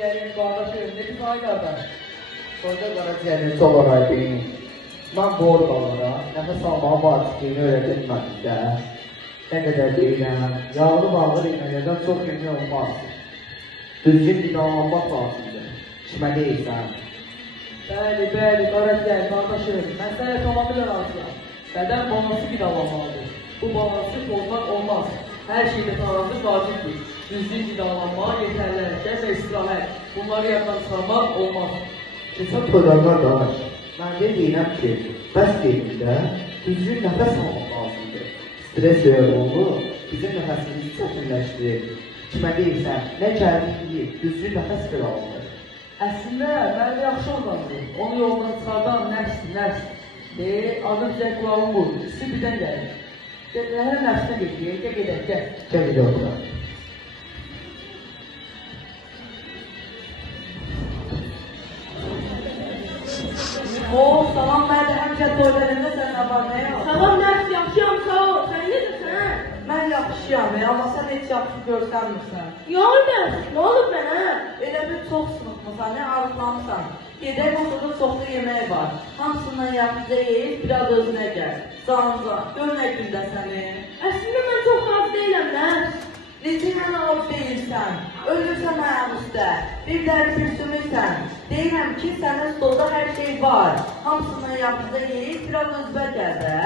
Cərin qardaşım, ne bir ay qardaş? Qoca qara ciyərini çox oraydım. Mən boru qalara, nəfəs almağa vacibini öyrədilmədikdə, nə qədər deyiləm, yağlı bağlı ilmələrdən çox yemək olmaz. Düzgün qidalanmaq lazımdır. Kimə deyirsən? Bəli, qara ciyər qardaşım, mən sənə tamamilə razıyam. Bədən balansı qidalanmalıdır. Bu balansı pozmaq olmaz. Hər şeydə tarazı vacibdir. Düzgün qidalanma, yetərli hərəkət və istirahət. Bunları yaddan çıxarmaq olmaz. Keçən toylardan danış. Mən de deyirəm ki, bəs deyildə düzgün nəfəs almaq lazımdır. Stres yorğunluğu bizim nəfəsimizi çətinləşdirir. Kimə deyirsən, nə gəldiyi deyil, düzgün nəfəs alınır. Əslində, mən yaxşı adamdır. Onu yoldan çıxardan nəfs. Adım sizə qulağım vurur. İkisi birdən gəlir. Hər nəfsinə gedir, gedək. Gəl oturaq. Salam mənə həmcə toylarında sən nə var, nə yox? Salam nəfs, yaxşıyam, sağ ol. Sən necəsən? Mən yaxşıyam, amma sən heç yaxşı görsənmirsən. Yoldaş, nə olub mənə? Elə bir çox sınıfmısan, nə arıqlamısan. Gedək masada çoxlu yemək var. Hamısından yaxşıca yeyib, biraz özünə gəl. Canca, gör nə gündə səni. Əslində mən çox razı deyiləm, nəfs. Necə olub deyirsən, ölürsən ayağın üstə, bir dəri pürsümürsən. Deyirəm ki, sənin stolda hər şey var. Hamısından yaxşıca yeyib, biraz özbə gəl də.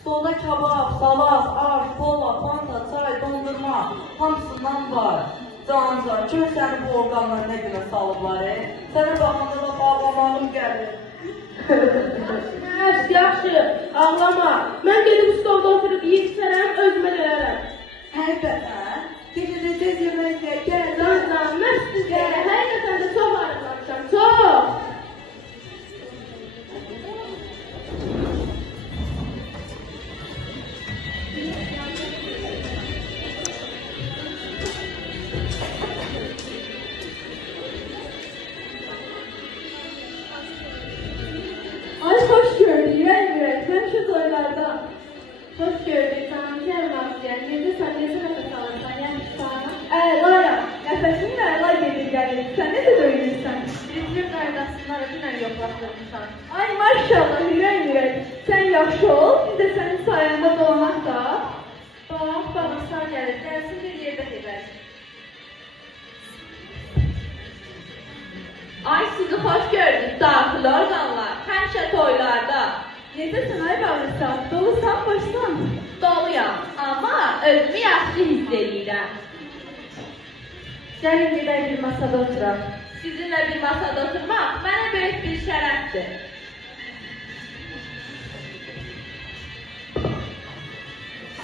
Stolda kabab, salat, aş, kola, fanta, çay, dondurma, hamısından var. Canca, gör sənin bu orqanları nə günə salıblar, Sənə baxanda da ağlamağım gəlir. Nəfs, yaxşı, ağlama. Mən gedib stolda oturub yiyib içərəm, özümə gələrəm. Həqiqətən, gecədə tez yemək gəl. Nazlan, nəfs sizlərə, həqiqətən də çox arıqlamışam, çox. Ay hoş gördük, yüreğim, həmişə toylarda. Hoş gördük, sana gəlməzkən, necəsən, necə nəfəs alırsan, yaxşısan? Əlayam, nəfəsinlə əlay gedir gəlir, sən necə döyülürsən? Bizim qaydasınları dünən yoxlaşdırmışsan. Ay maşallah, yüreğim, sən yaxşı ol, biz də sənin sayəndə dolanaq da. Bax, bağırsan gəlir, gəlsin bir yerdə edək. Ay sizi hoş gördük daxil orqanlar, həmişə toylarda. Necəsən ay bağırsan, dolusan, boşsan? Doluyam, amma özümü yaxşı hiss edirəm. Gəlin gedək bir masada oturaq. Sizinlə bir masada oturmaq mənə böyük bir şərəfdir.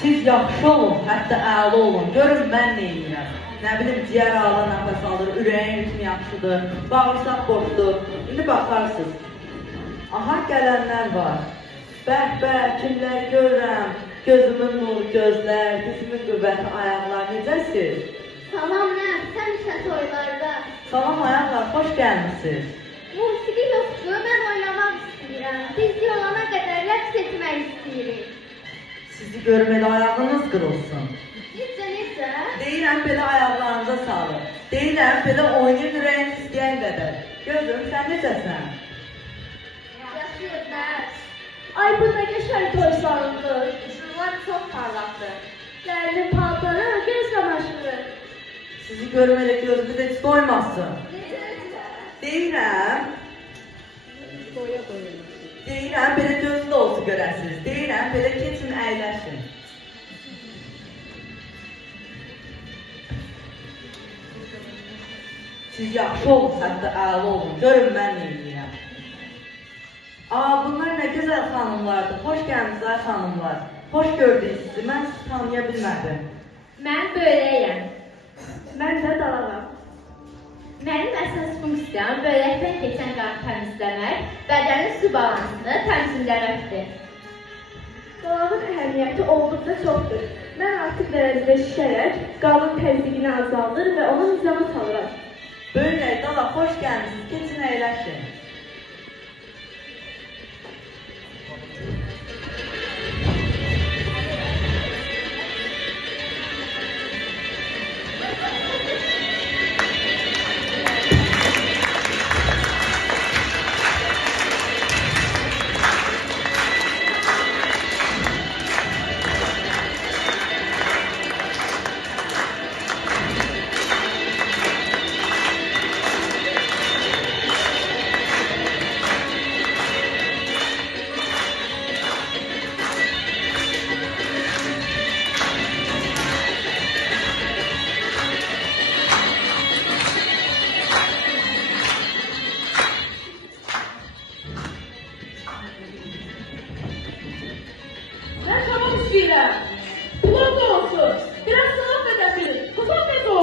Siz yaxşı olun, hətta əla olun. Görün mən nə edirəm. Nə bilim, ciyər ağla nəfəs alır, ürəyin ritmi yaxşıdır, bağırsaq borçdur. İndi baxarsınız. Aha, gələnlər var. Bəh, kimlər görürəm. Gözümün nur gözlər, dişimin qüvvəti ayaqlar. Necəsiz? Salam nəf, həmişə toylarda. Salam ayaqlar, xoş gəlmişsiniz. Musiqi yoxdur, mən oynamaq istəyirəm. Biz yolana qədər rəqs etmək istəyirik. Sizi görüm elə ayağınız qırılsın. Necə? Deyirəm, belə ayaqlarınıza salın. Deyirəm, belə oynayın ürəyin istəyən qədər. Gözüm, sən necəsən? Yaşayır nəf. Ay, bu nə qəşəng toy salındır. Işıqlar çox parlaqdır. Dərli paltarı, göz qamaşırır. Sizi görüm elə gözünüz heç doymasın. Deyirəm, belə gözü də olsa görəsiniz. Deyirəm, belə keçin, əyləşin. Siz yaxşı olun, hətta əla olun. Görün mən nə edirəm. Bunlar nə gözəl xanımlardır. Xoş gəlmişsiniz xanımlar. Xoş gördük sizi. Mən sizi tanıya bilmədim. Mən böyləyəm. Mən də dalağam. Mənim əsas funksiyam böləkdən keçən qanı təmizləmək, bədənin su balansını təmizləməkdir. Dalağın əhəmiyyəti olduqca çoxdur. Mən artıq dərəcədə şişərək qalın təzyiqini azaldır və onu nizama salıram. Böylək, dala, xoş gəlmişsiniz. Keçin, əyləşin.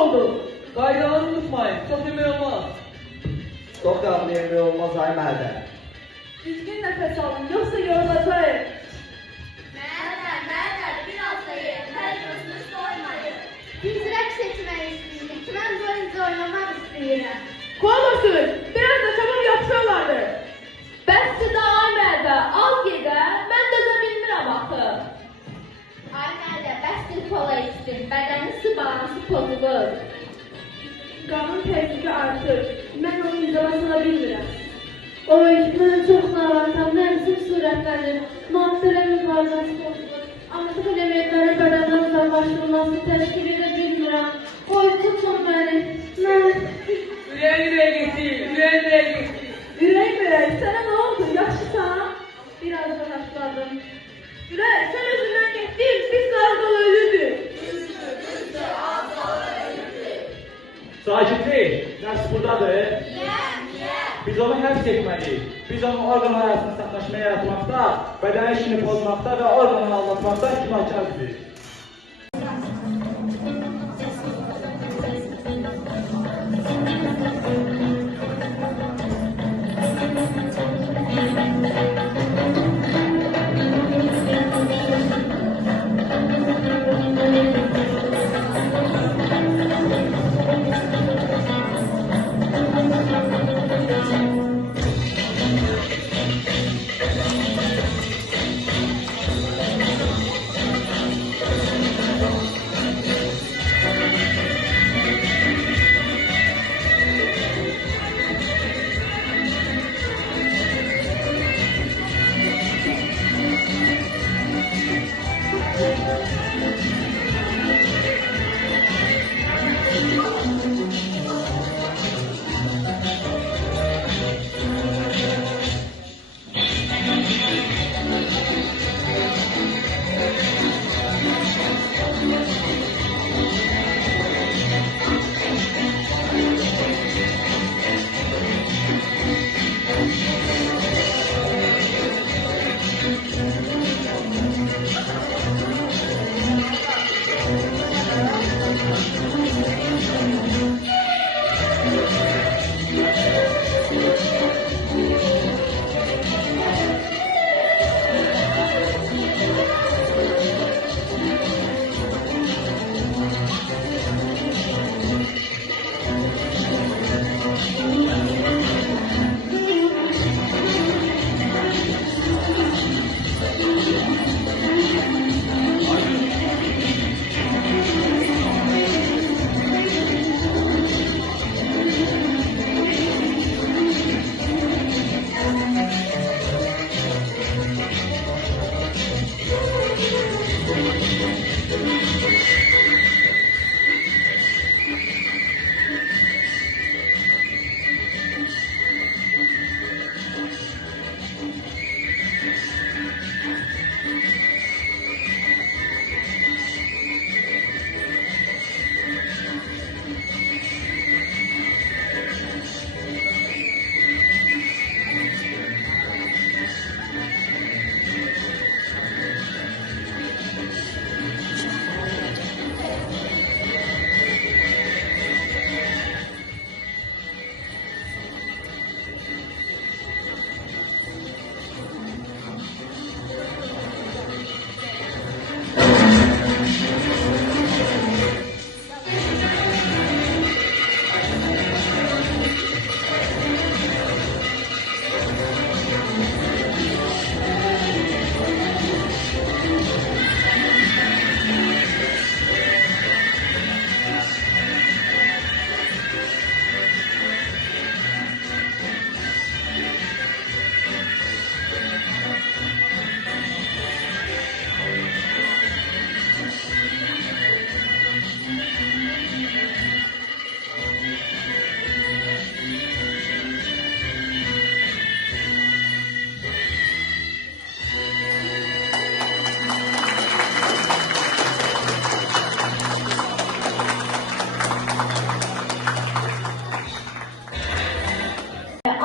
oldu. Qaydaları unutmayın, çox yemək olmaz. Çox yağlı yemək olmaz ay Məldə. Düzgün nəfəs alın, yoxsa yorulacaq. Məndən, biraz da ye, hər gözümüz doymayır. Biz rəqs etmək istəyirik, mən boyunca oynamaq istəyirəm. Qoymasın, biraz da çabuk yaxşı olardı. Bəsdir də ay Məldə, al gedə, mən dözə bilmirəm axı. Ay mədə, bəsdir kola içsin, bədənin su balansı pozulur. Qanın təhlükə artır, mən onu imzalasına bilmirəm. Oy, mən çox narahatam, nəfsim surətlənir, müasirə müqaviməsi olsun. Artıq elementləri bədəndən uzaqlaşdırılması təşkil edə bilmirəm. Oy, tutun məni, mən... Ürək getdi. Ürək, sənə nə oldu, yaxşısan? Biraz rahatladım. Ürək, sən özündən getdin, biz az qala ölürdük. Sakitlik, nəfs buradadır. Biz onu həbs etməliyik. Biz onun orqan hayatını saxlaşmaya yaratmaqda, bədənin işini pozmaqda və orqanı aldatmaqda günahkar bilir.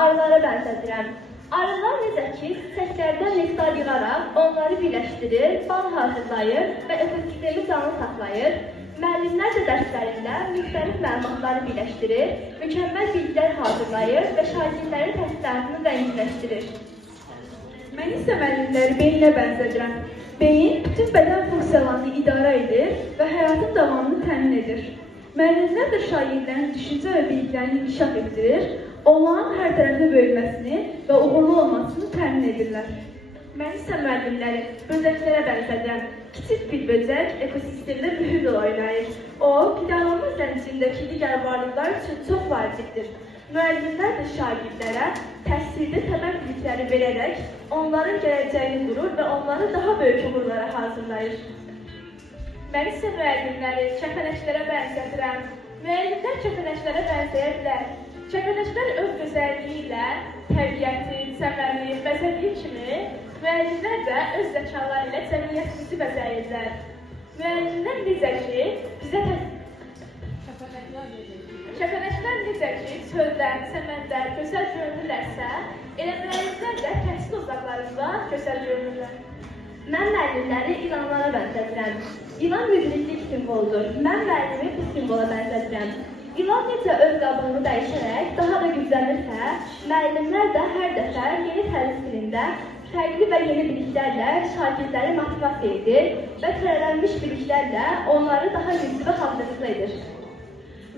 Arılara bənzədirəm. Arılar necə ki, çiçəklərdən nektar yığaraq onları birləşdirir, bal hazırlayır və ekosistemi canlı saxlayır. Müəllimlər də dərslərində müxtəlif məlumatları birləşdirir, mükəmməl bilgilər hazırlayır və şagirdlərin təhsillərini zənginləşdirir. Mən isə müəllimləri beyinə bənzədirəm. Beyin bütün bədən funksiyalarını idarə edir və həyatın davamını təmin edir. Müəllimlər də şagirdlərin düşüncə və biliklərini inkişaf etdirir, onların hər tərəfdə böyüməsini və uğurlu olmasını təmin edirlər. Mən isə müəllimləri böcəklərə bənzədirəm. Kiçik bir böcək ekosistemdə mühüm rol oynayır. O, qidalanma zəncirindəki digər varlıqlar üçün çox vacibdir. Müəllimlər də şagirdlərə təhsildə təməl bilikləri verərək onların gələcəyini qurur və onları daha böyük uğurlara hazırlayır. Mən isə müəllimləri kəpənəklərə bənzədirəm. Müəllimlər kəpənəklərə bənzəyə bilər. Kəpənəklər öz gözəlliyi ilə təbiəti, səməni, bəzədiyi kimi müəllimlər də öz zəkaları ilə cəmiyyətimizi bəzəyirlər. Müəllimlər necə ki, Kəpənəklər necə ki, çöldən, səməndən gözəl görünürlərsə, elə müəllimlər də təhsil uzaqlarında gözəl görünürlər. Mən müəllimləri ilanlara bənzədirəm. İlan müdriklik simvoludur. Mən müəllimi bu simvola bənzədirəm. İlan necə öz qabığını dəyişərək daha da güclənirsə, müəllimlər də hər dəfə yeni tədris ilində fərqli və yeni biliklərlə şagirdləri motivasiya edir və törənmiş biliklərlə onları daha güclü və hazırlıqlı edir.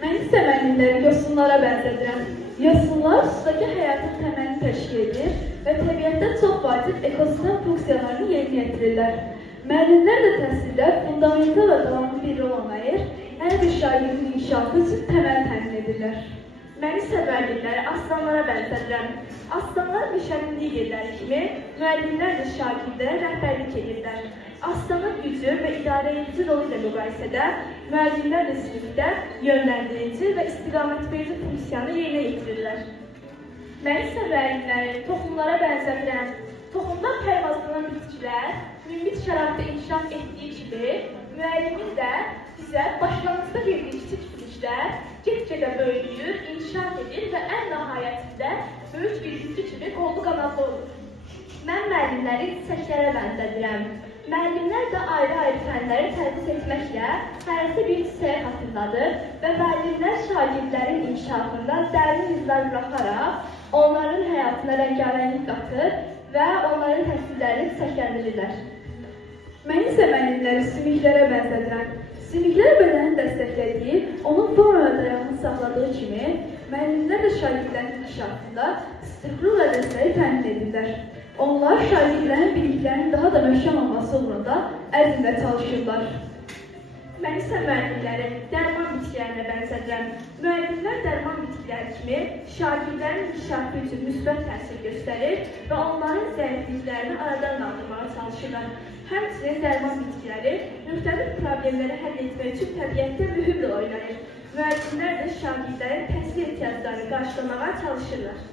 Mən isə müəllimləri yosunlara bənzədirəm. Yosunlar sudakı həyatın təməlini təşkil edir və təbiətdə çox vacib ekosistem funksiyalarını yerinə yetirirlər. Müəllimlər də təhsildə fundamental və davamlı bir rol oynayır, hər bir şagirdin inkişafı üçün təməl təmin edirlər. Mən isə müəllimləri aslanlara bənzədirəm. Aslanlar meşənin liderləri kimi, müəllimlər də şagirdlərə rəhbərlik edirlər. Aslanın gücü və idarə edici rolu ilə müqayisədə, müəllimlər də sinifdə yönləndirici və istiqamətverici funksiyanı yerinə yetirirlər. Mən isə müəllimləri toxumlara bənzədirəm. Toxumdan pərvazlanan bitkilər, münbit şərabda inkişaf etdiyi kimi, müəllimin də bizə başlanğıcda verdiyi kiçik biliklər get-gedə böyüyür, inkişaf edir və ən nəhayətində böyük bir bitki kimi qollu qanadlı olur. Mən müəllimləri çiçəklərə bənzədirəm. Müəllimlər də ayrı-ayrı fənləri tədris etməklə hərəsi bir çiçəyə xatırladır və müəllimlər şagirdlərin inkişafında dərin izlər buraxaraq onların həyatına rəngarənglik qatır və onların təhsillərini çiçəkləndirirlər. Mən isə müəllimləri sümüklərə bənzədirəm. Sümüklər bədəni dəstəklədiyi, onun forma və dayağını saxladığı kimi, müəllimlər də şagirdlərin inkişafında sıxlıq və dəstəyi təmin edirlər. Onlar şagirdlərin biliklərinin daha da möhkəm olması uğrunda əzmlə çalışırlar. Mən isə müəllimləri dərman bitkilərinə bənzədirəm. Müəllimlər dərman bitkiləri kimi şagirdlərin inkişafı üçün müsbət təsir göstərir və onların zəifliklərini aradan qaldırmağa çalışırlar. Həmçinin dərman bitkiləri müxtəlif problemləri həll etmək üçün təbiətdə mühüm rol oynayır. Müəllimlər də şagirdlərin təhsil ehtiyaclarını qarşılamağa çalışırlar.